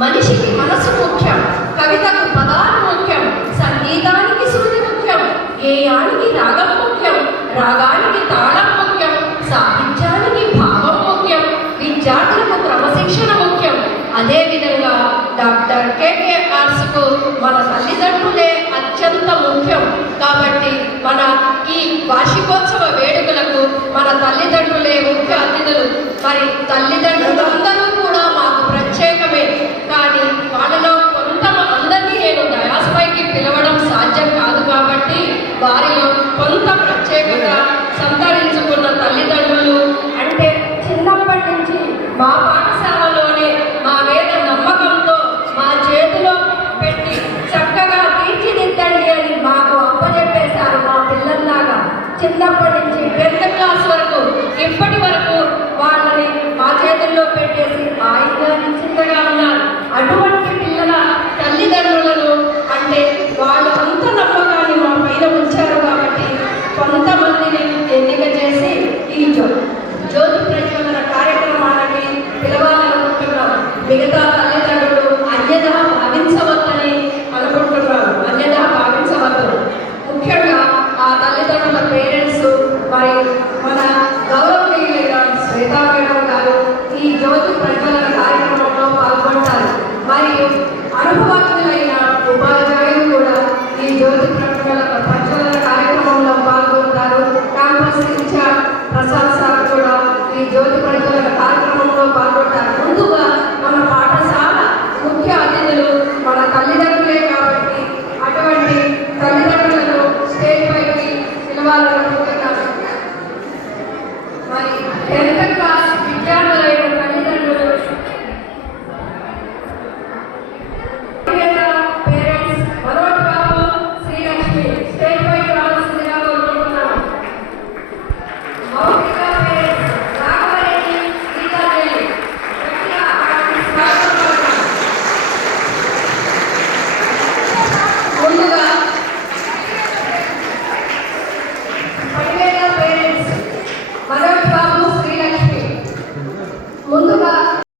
మనిషికి మనసు ముఖ్యం, కవితకు పదాలు ముఖ్యం, సంగీతానికి శృతి ముఖ్యం, గేయానికి రాగం ముఖ్యం, రాగానికి తాళం ముఖ్యం, సాహిత్యానికి భావం ముఖ్యం, విద్యార్థులకు క్రమశిక్షణ ముఖ్యం. అదేవిధంగా డాక్టర్ KKRకు మన తల్లిదండ్రులే అత్యంత ముఖ్యం. కాబట్టి మన ఈ వార్షికోత్సవ వేడుకలకు మన తల్లిదండ్రులే ముఖ్య అతిథులు. మరి తల్లిదండ్రులందరూ కూడా మాకు ప్రత్యేకమే. కానీ వాళ్ళలో అందరినీ నేను డయాస్ పైకి పిలవడం సాధ్యం కాదు. కాబట్టి వారిలో కొంత ప్రత్యేకత సంతరించుకున్న తల్లిదండ్రులు అంటే చిన్నప్పటి నుంచి మా పాఠశాలలోనే మా మీద నమ్మకంతో మా చేతిలో పెట్టి చక్కగా తీర్చిదిద్దండి అని మాకు అప్పచెప్పేశారు. మా పిల్లల్లాగా చిన్నప్పటి నుంచి 10th క్లాస్ వరకు ఇప్పటి వరకు వాళ్ళని మా చేతుల్లో పెట్టేసి ఆయుధాన్ని